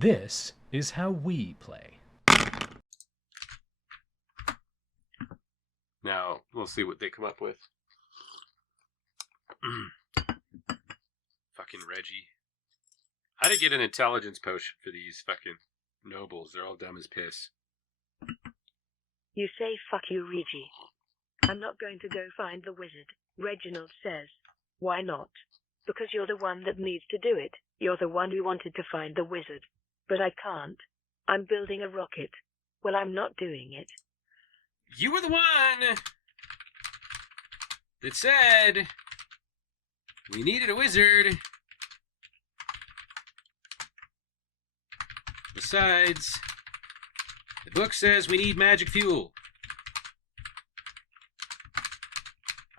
This is how we play. Now, we'll see what they come up with. Fucking Reggie. How to get an intelligence potion for these fucking nobles? They're all dumb as piss. You say fuck you, Reggie. I'm not going to go find the wizard, Reginald says. Why not? Because you're the one that needs to do it. You're the one who wanted to find the wizard. But I can't. I'm building a rocket. Well, I'm not doing it. You were the one that said we needed a wizard. Besides, the book says we need magic fuel.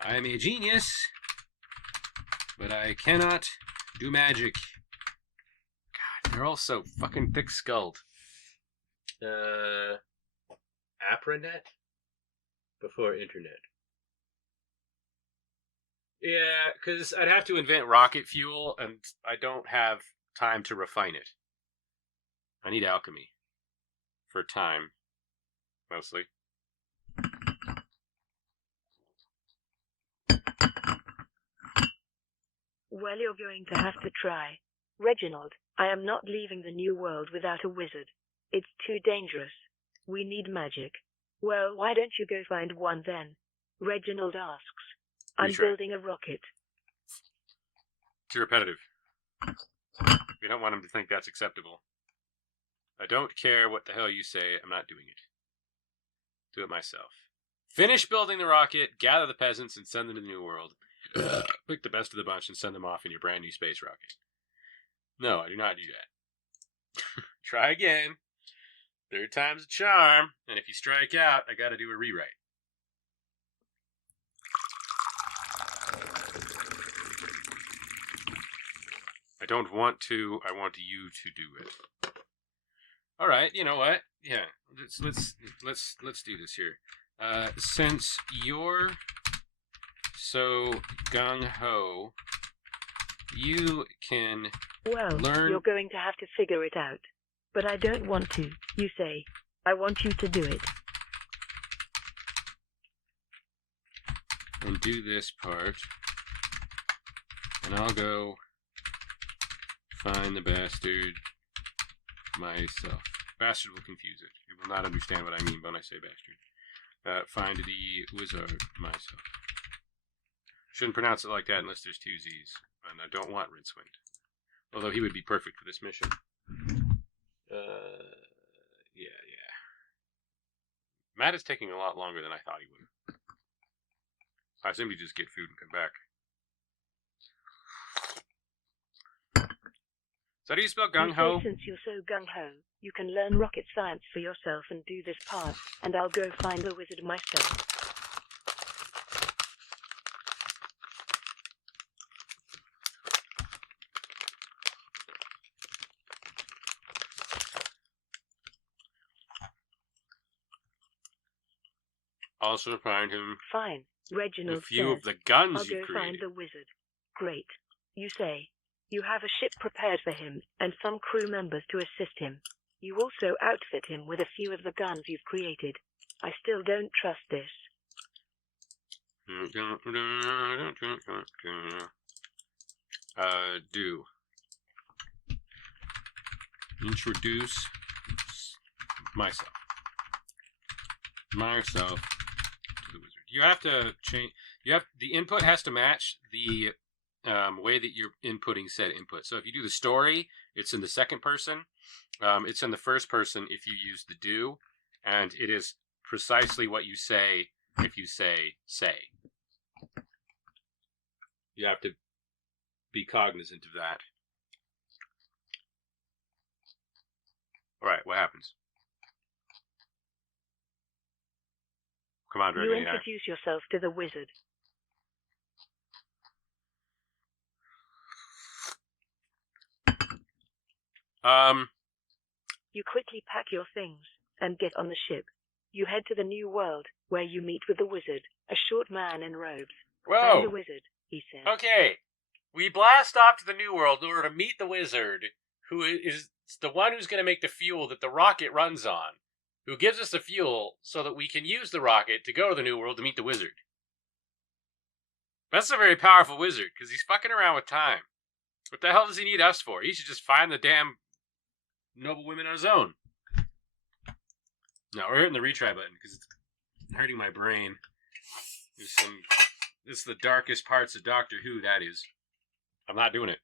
I am a genius, but I cannot do magic. God, they're all so fucking thick-skulled. Apranet? Before internet. Yeah, because I'd have to invent rocket fuel, and I don't have time to refine it. I need alchemy. For time. Mostly. Well, you're going to have to try. Reginald, I am not leaving the New World without a wizard. It's too dangerous. We need magic. Well, why don't you go find one then? Reginald asks. I'm building a rocket. Too repetitive. We don't want him to think that's acceptable. I don't care what the hell you say. I'm not doing it. Do it myself. Finish building the rocket, gather the peasants, and send them to the New World. Pick the best of the bunch and send them off in your brand new space rocket. No, I do not do that. Try again. Third time's a charm. And if you strike out, I gotta do a rewrite. I don't want to. I want you to do it. All right. You know what? Yeah. Let's do this here. Since you're so gung ho, you can learn. You're going to have to figure it out. But I don't want to. You say. I want you to do it. And do this part. And I'll go find the bastard myself. Bastard will confuse it. It will not understand what I mean when I say bastard. Find the wizard myself. Shouldn't pronounce it like that unless there's two Z's. And I don't want Rincewind. Although he would be perfect for this mission. Yeah. Matt is taking a lot longer than I thought he would. I assume he'd just get food and come back. So how do you spell gung-ho? Since you're so gung-ho, you can learn rocket science for yourself and do this part, and I'll go find the wizard myself. Also find him Fine, Reginald a few says. of the guns I'll you go find created. the wizard. Great. You say. You have a ship prepared for him, and some crew members to assist him. You also outfit him with a few of the guns you've created. I still don't trust this. Do. Introduce myself to the wizard. You have to change. The input has to match the way that you're inputting said input. So if you do the story, it's in the second person. It's in the first person if you use the do, and it is precisely what you say if you say. You have to be cognizant of that. All right, what happens? Come on, You Dragon. introduce yourself to the wizard. You quickly pack your things and get on the ship. You head to the New World, where you meet with the wizard, a short man in robes. Whoa! I'm the wizard, he says. Okay, we blast off to the New World in order to meet the wizard, who is It's the one who's going to make the fuel that the rocket runs on, who gives us the fuel so that we can use the rocket to go to the New World to meet the wizard. That's a very powerful wizard, because he's fucking around with time. What the hell does he need us for? He should just find the damn noble women on his own. No, we're hitting the retry button, because it's hurting my brain. This is the darkest parts of Doctor Who, that is. I'm not doing it.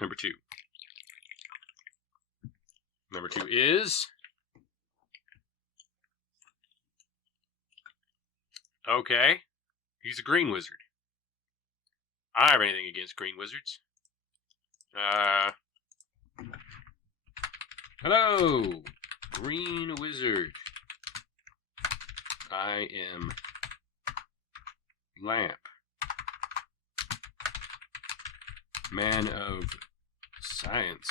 Number 2. Number 2 is... Okay. He's a green wizard. I don't have anything against green wizards. Hello, green wizard. I am Lamp. Man of science.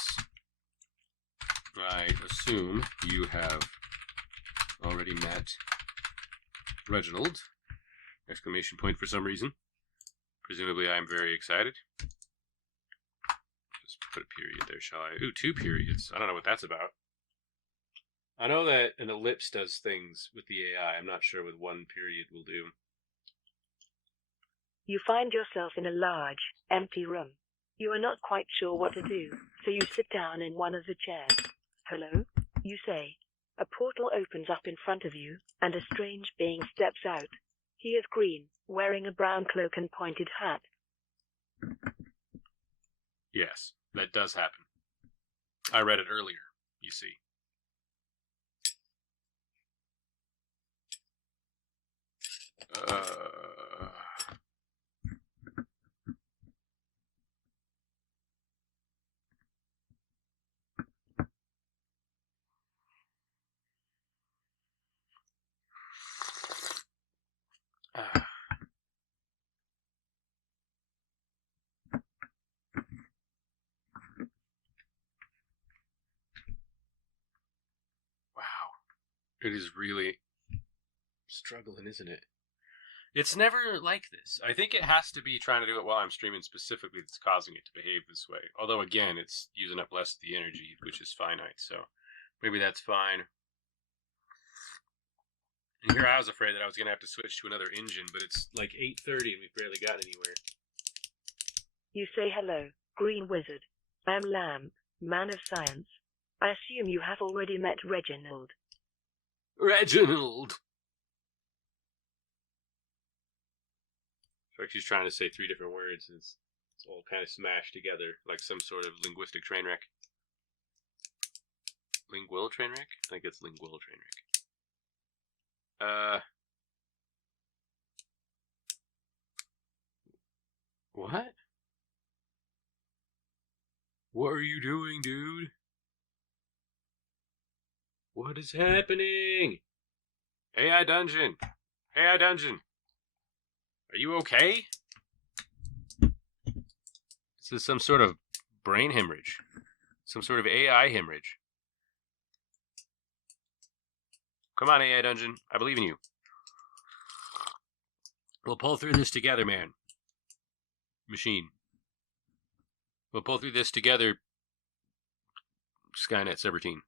I assume you have already met Reginald. Exclamation point for some reason. Presumably I'm very excited. Just put a period there, shall I? Ooh, 2 periods. I don't know what that's about. I know that an ellipse does things with the AI. I'm not sure what 1 period will do. You find yourself in a large, empty room. You are not quite sure what to do, so you sit down in one of the chairs. Hello, you say. A portal opens up in front of you, and a strange being steps out. He is green, wearing a brown cloak and pointed hat. Yes, that does happen. I read it earlier, you see. Wow. It is really struggling, isn't it? It's never like this. I think it has to be trying to do it while I'm streaming specifically that's causing it to behave this way. Although, again, it's using up less of the energy, which is finite, so maybe that's fine. And here I was afraid that I was going to have to switch to another engine, but it's like 8:30 and we've barely gotten anywhere. You say hello, green wizard. I am Lamb, man of science. I assume you have already met Reginald. Reginald! It's like she's trying to say 3 different words and it's all kind of smashed together like some sort of linguistic train wreck. Lingual train wreck? I think it's lingual train wreck. What? What are you doing, dude? What is happening? AI Dungeon! AI Dungeon! Are you okay? This is some sort of brain hemorrhage. Some sort of AI hemorrhage. Come on, AI Dungeon. I believe in you. We'll pull through this together, man. Machine. We'll pull through this together. Skynet 17.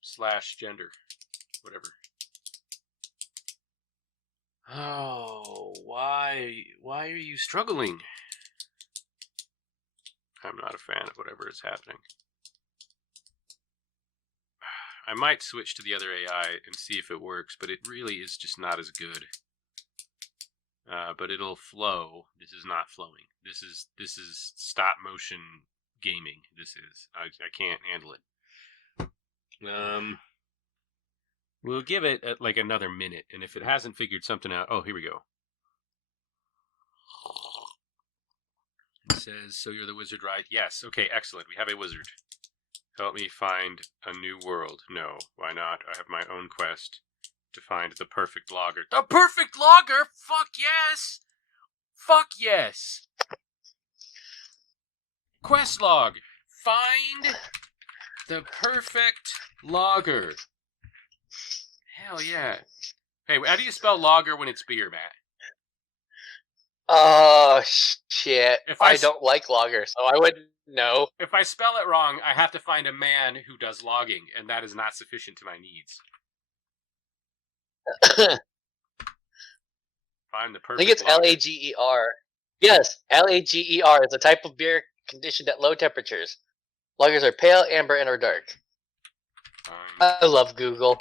Slash gender. Whatever. Oh, why are you struggling? I'm not a fan of whatever is happening. I might switch to the other AI and see if it works, but it really is just not as good. But it'll flow. This is not flowing. This is stop motion gaming. This is. I can't handle it. We'll give it like another minute, and if it hasn't figured something out, oh, here we go. It says, so you're the wizard, right? Yes. Okay, excellent. We have a wizard. Help me find a new world. No, why not? I have my own quest to find the perfect logger. The perfect logger? Fuck yes! Fuck yes! Quest log. Find The perfect logger. Hell yeah. Hey, how do you spell logger when it's beer, Matt? Oh, shit. If I don't like lager, so I wouldn't know. If I spell it wrong, I have to find a man who does logging, and that is not sufficient to my needs. Find the I perfect think it's logger. Lager. Yes, Lager is a type of beer conditioned at low temperatures. Lagers are pale, amber, and or dark. Find I love Google.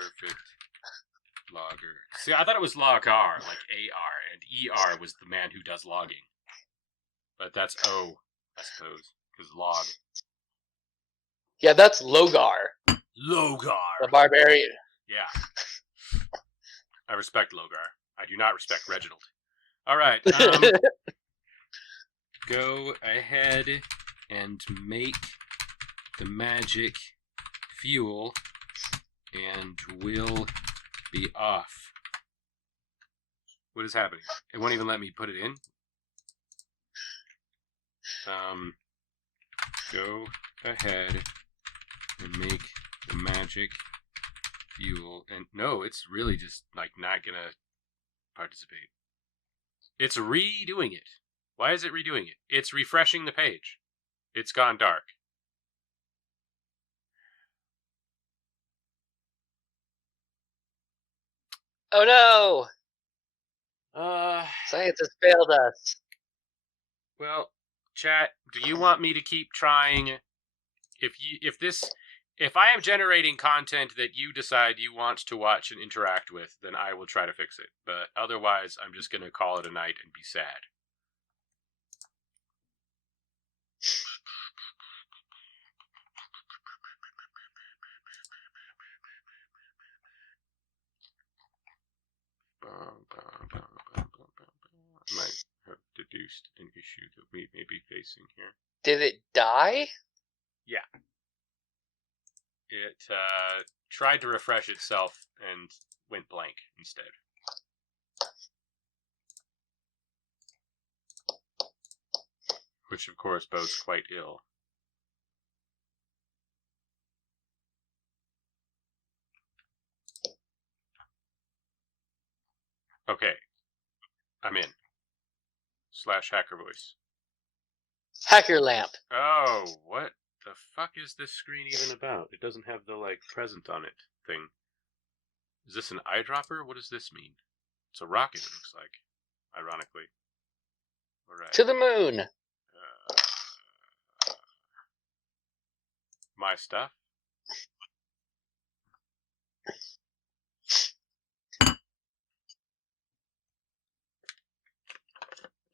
perfect logger. See, I thought it was lagar, like A-R, and E-R was the man who does logging. But that's O, I suppose, because log. Yeah, that's Logar, Logar. the barbarian. Yeah. I respect Logar. I do not respect Reginald. All right. Go ahead and make the magic fuel, and we'll be off. What is happening? It won't even let me put it in. Go ahead and make the magic fuel, and no, it's really just like not gonna participate. It's redoing it. Why is it redoing it? It's refreshing the page. It's gone dark. Oh no! Science has failed us. Well, chat, do you want me to keep trying? If I am generating content that you decide you want to watch and interact with, then I will try to fix it. But otherwise, I'm just going to call it a night and be sad. I might have deduced an issue that we may be facing here. Did it die? Yeah. It tried to refresh itself and went blank instead. Which, of course, bodes quite ill. Okay. I'm in. /hacker voice. Hacker lamp. Oh, what the fuck is this screen even about? It doesn't have the, like, present on it thing. Is this an eyedropper? What does this mean? It's a rocket, it looks like. Ironically. Alright. To the moon. My stuff?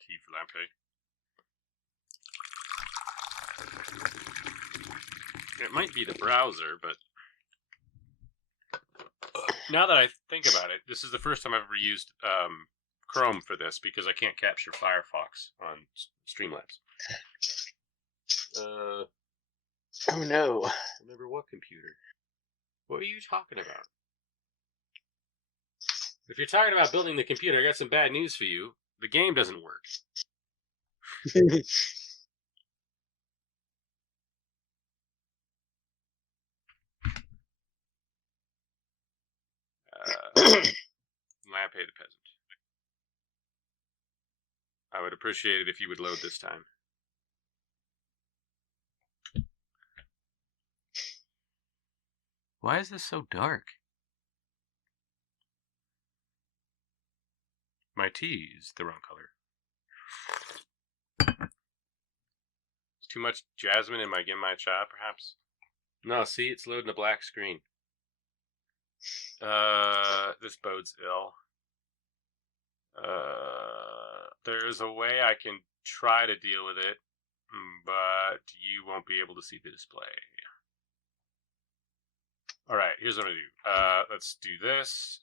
T for lampe. It might be the browser, but now that I think about it, this is the first time I've ever used Chrome for this because I can't capture Firefox on Streamlabs. Oh no. Remember what computer? What are you talking about? If you're talking about building the computer, I got some bad news for you. The game doesn't work. Lampe the peasant. I would appreciate it if you would load this time. Why is this so dark? My tea is the wrong color. It's too much jasmine in my Genmai cha, perhaps? No, see, it's loading a black screen. This bodes ill. There's a way I can try to deal with it, but you won't be able to see the display. Alright, here's what I do. Let's do this,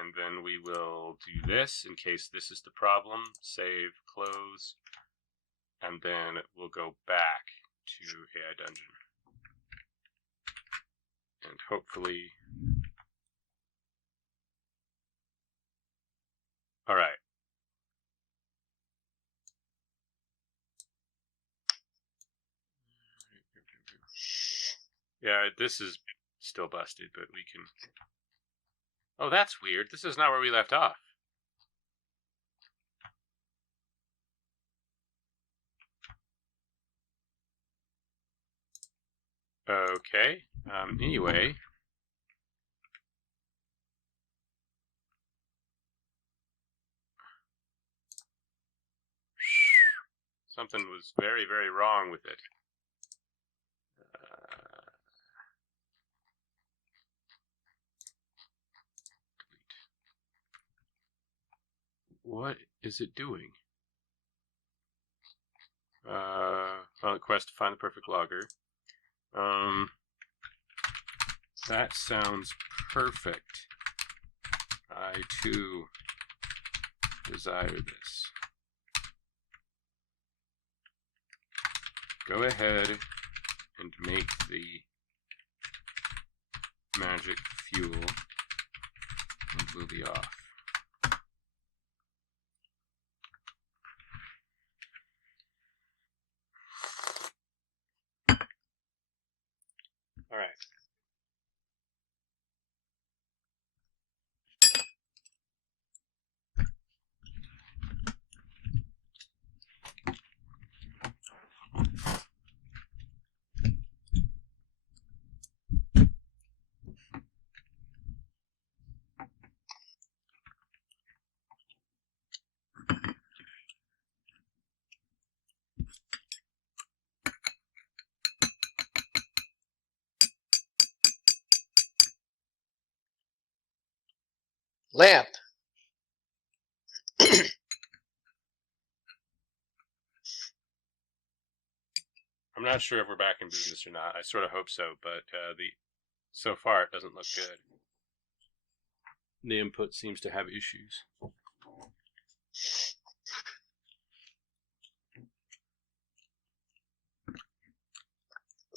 and then we will do this in case this is the problem. Save, close, and then we'll go back to AI Dungeon. And hopefully... Alright. Yeah, this is still busted, but we can... Oh, that's weird. This is not where we left off. Okay. Anyway. Something was very, very wrong with it. What is it doing? Well, quest to find the perfect logger. That sounds perfect. I too desire this. Go ahead and make the magic fuel, and we'll be off. All right. Lamp. I'm not sure if we're back in business or not. I sort of hope so, but so far it doesn't look good. The input seems to have issues.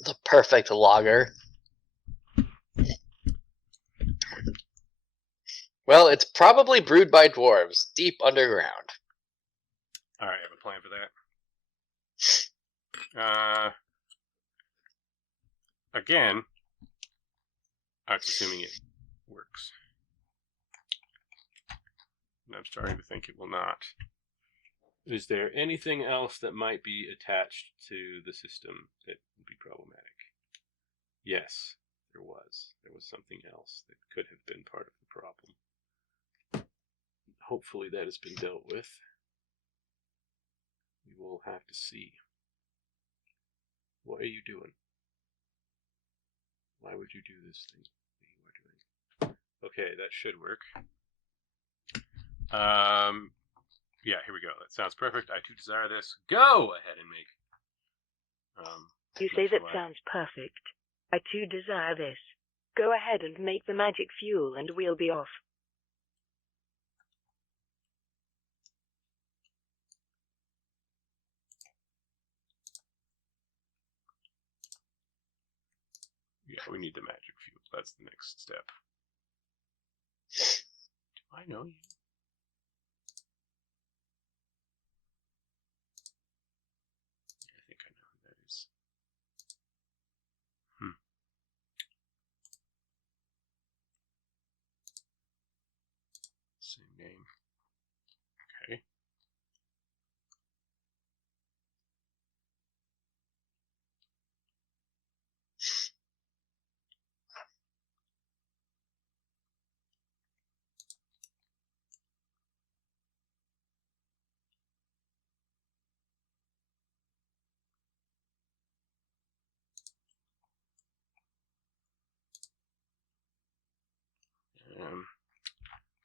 The perfect logger. Well, it's probably brewed by dwarves, deep underground. Alright, I have a plan for that. Again, that's assuming it works. And I'm starting to think it will not. Is there anything else that might be attached to the system that would be problematic? Yes, there was. There was something else that could have been part of the problem. Hopefully that has been dealt with. We will have to see. What are you doing? Why would you do this thing that you are doing? Okay, that should work. Yeah, here we go. That sounds perfect. I too desire this. Go ahead and make. You say that sounds perfect. I too desire this. Go ahead and make the magic fuel and we'll be off. Yeah, we need the magic fuel. That's the next step. Do I know you? I think I know who that is. Same name. Okay.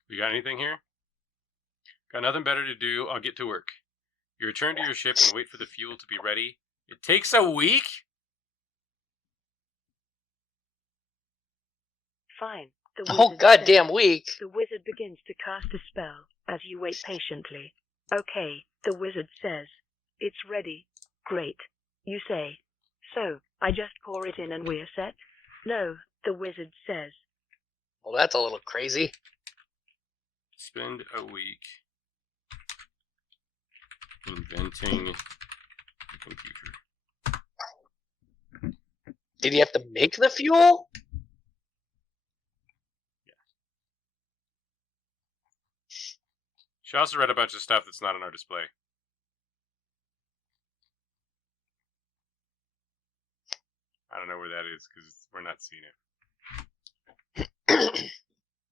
We got anything here? Got nothing better to do. I'll get to work. You return to your ship and wait for the fuel to be ready. It takes a week? Fine. The Oh, wizard goddamn says. week. The wizard begins to cast a spell as you wait patiently. Okay, the wizard says. It's ready. Great. You say. So, I just pour it in and we're set? No, the wizard says. Well, that's a little crazy. Spend a week inventing the computer. Did he have to make the fuel? She also read a bunch of stuff that's not on our display. I don't know where that is because we're not seeing it.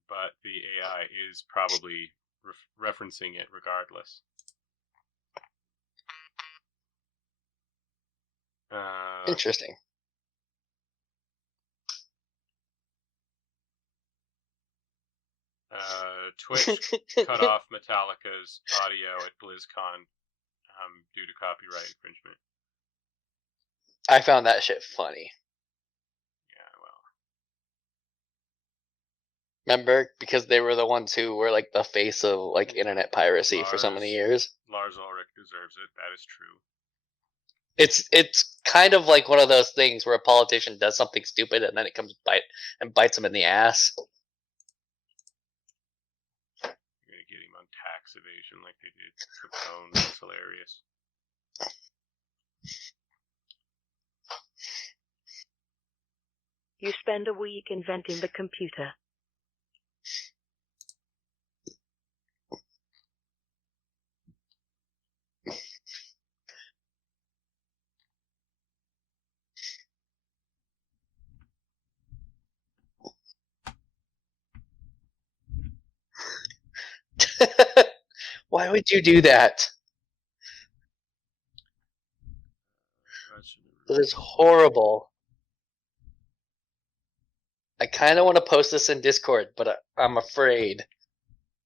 But the AI is probably referencing it regardless. Interesting. Twitch cut off Metallica's audio at BlizzCon due to copyright infringement. I found that shit funny. Yeah, well. Remember? Because they were the ones who were like the face of like internet piracy for so many years. Lars Ulrich deserves it. That is true. It's kind of like one of those things where a politician does something stupid and then it comes bites him in the ass. You're gonna get him on tax evasion like they did Capone. That's hilarious. You spend a week inventing the computer. Why would you do that? That is horrible. I kind of want to post this in Discord, but I'm afraid.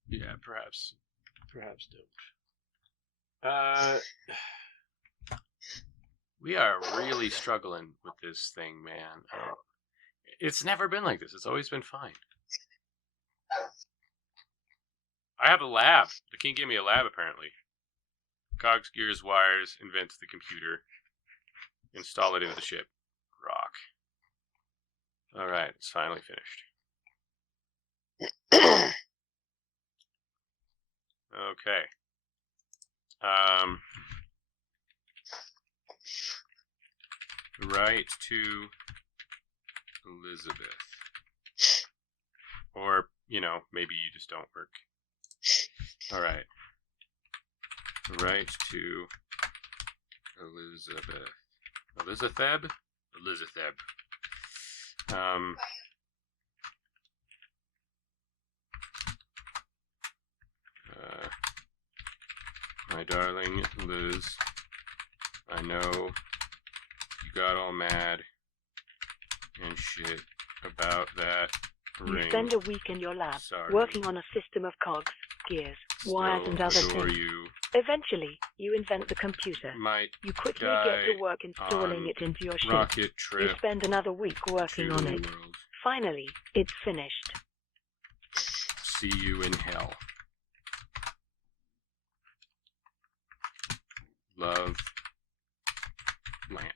Yeah, perhaps don't. We are really struggling with this thing, man. It's never been like this. It's always been fine. I have a lab. The king gave me a lab, apparently. Cogs, gears, wires, invents the computer. Install it into the ship. Rock. Alright, it's finally finished. Okay. Write to Elizabeth. Or, maybe you just don't work. Alright. Write to Elizabeth. Elizabeth? Elizabeth. My darling Liz, I know you got all mad and shit about that ring. You spend a week in your lab, Sorry. working on a system of cogs, gears, wires, and other things. You. Eventually, you invent the computer. Might you quickly die get to work installing it into your ship. Rocket trip You spend another week working on it. world. Finally, it's finished. See you in hell. Love, Lamp.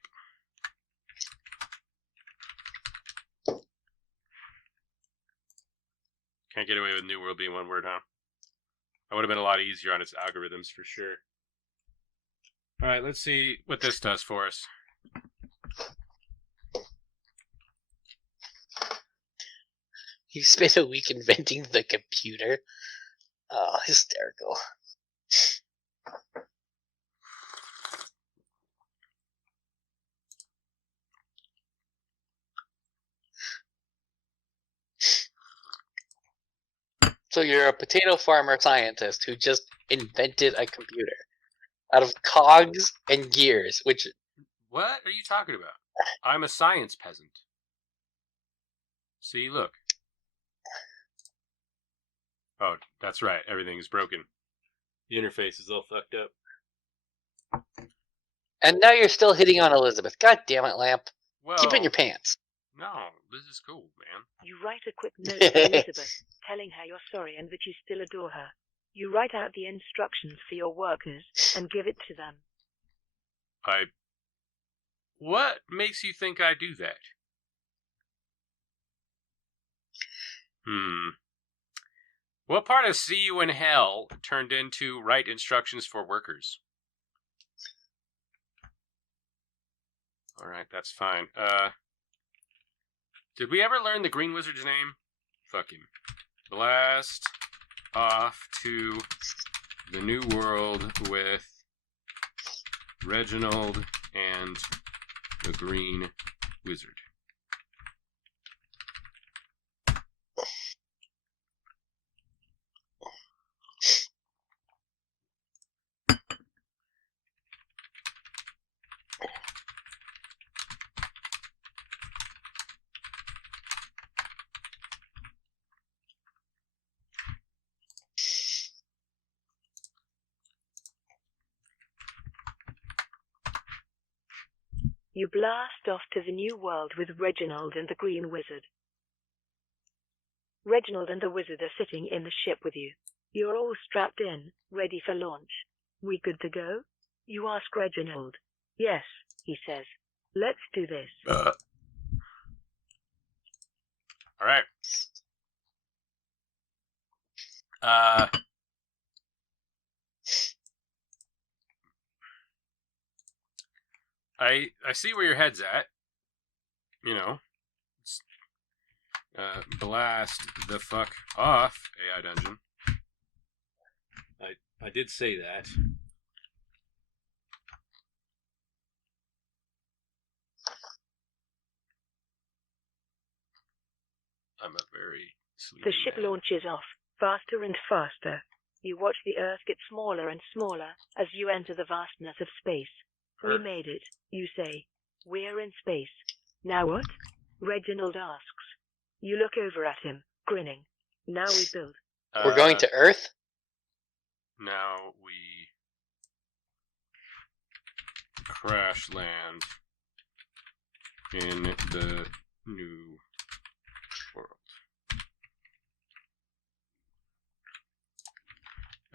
Can't get away with New World being one word, huh? That would have been a lot easier on its algorithms for sure. Alright, let's see what this does for us. You spent a week inventing the computer? Oh, hysterical. So you're a potato farmer scientist who just invented a computer out of cogs and gears, which... What are you talking about? I'm a science peasant. See, look. Oh, that's right. Everything is broken. The interface is all fucked up. And now you're still hitting on Elizabeth. God damn it, Lamp. Well, keep it in your pants. No, Liz is cool, man. You write a quick note to Elizabeth, telling her you're sorry and that you still adore her. You write out the instructions for your workers and give it to them. What makes you think I do that? What part of See You in Hell turned into write instructions for workers? Alright, that's fine. Did we ever learn the Green Wizard's name? Fuck him. Blast off to the New World with Reginald and the Green Wizard. You blast off to the New World with Reginald and the Green Wizard. Reginald and the Wizard are sitting in the ship with you. You're all strapped in, ready for launch. We good to go? You ask Reginald. Yes, he says. Let's do this. All right. I see where your head's at. You know, blast the fuck off, AI Dungeon. I did say that. I'm a very sleepy The ship man. launches off, faster and faster. You watch the Earth get smaller and smaller as you enter the vastness of space. We made it, you say. We're in space. Now what? Reginald asks. You look over at him, grinning. Now we build. We're going to Earth? Now we crash land in the New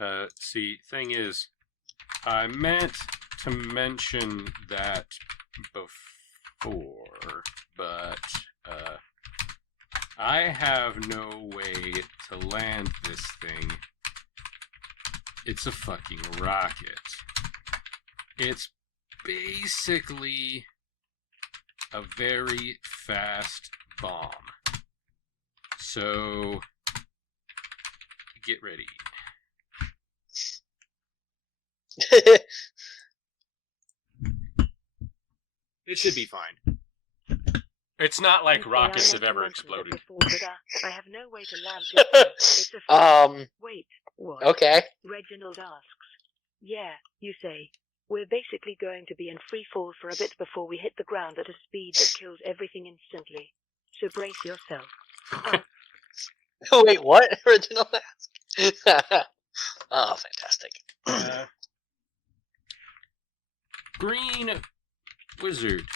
World. See, thing is, I meant to mention that before, but I have no way to land this thing. It's a fucking rocket. It's basically a very fast bomb. So, get ready. It should be fine. It's not like Okay, rockets I have meant to ever mention exploded. it before, but I have no way to land this thing. It's a fact. Wait, what? Okay. Reginald asks. Yeah, you say. We're basically going to be in free fall for a bit before we hit the ground at a speed that kills everything instantly. So brace yourself. Wait, what? Original ask. Oh, fantastic. Green Wizard,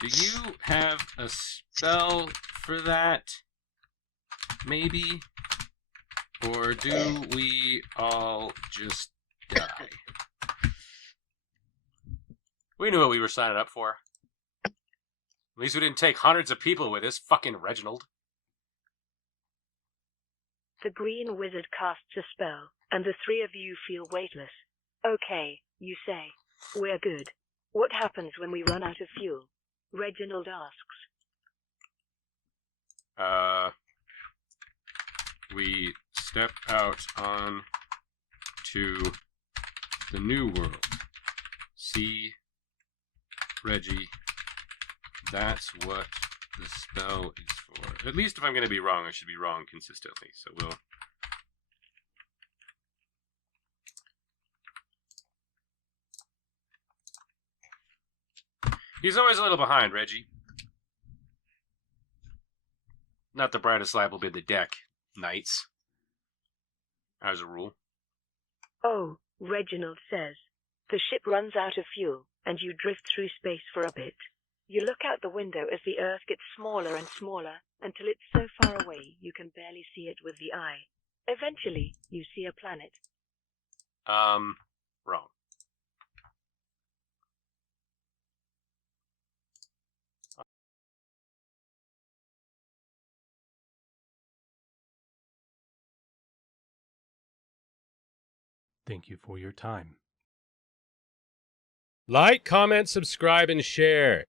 do you have a spell for that? Maybe? Or do we all just die? We knew what we were signing up for. At least we didn't take hundreds of people with us, fucking Reginald. The Green Wizard casts a spell, and the three of you feel weightless. Okay, you say. We're good. What happens when we run out of fuel? Reginald asks. We step out on to the New World. See, Reggie, that's what the spell is for. At least if I'm going to be wrong, I should be wrong consistently. So we'll... He's always a little behind, Reggie. Not the brightest light will be the deck, knights. As a rule. Oh, Reginald says. The ship runs out of fuel, and you drift through space for a bit. You look out the window as the Earth gets smaller and smaller, until it's so far away you can barely see it with the eye. Eventually, you see a planet. Wrong. Thank you for your time. Like, comment, subscribe, and share.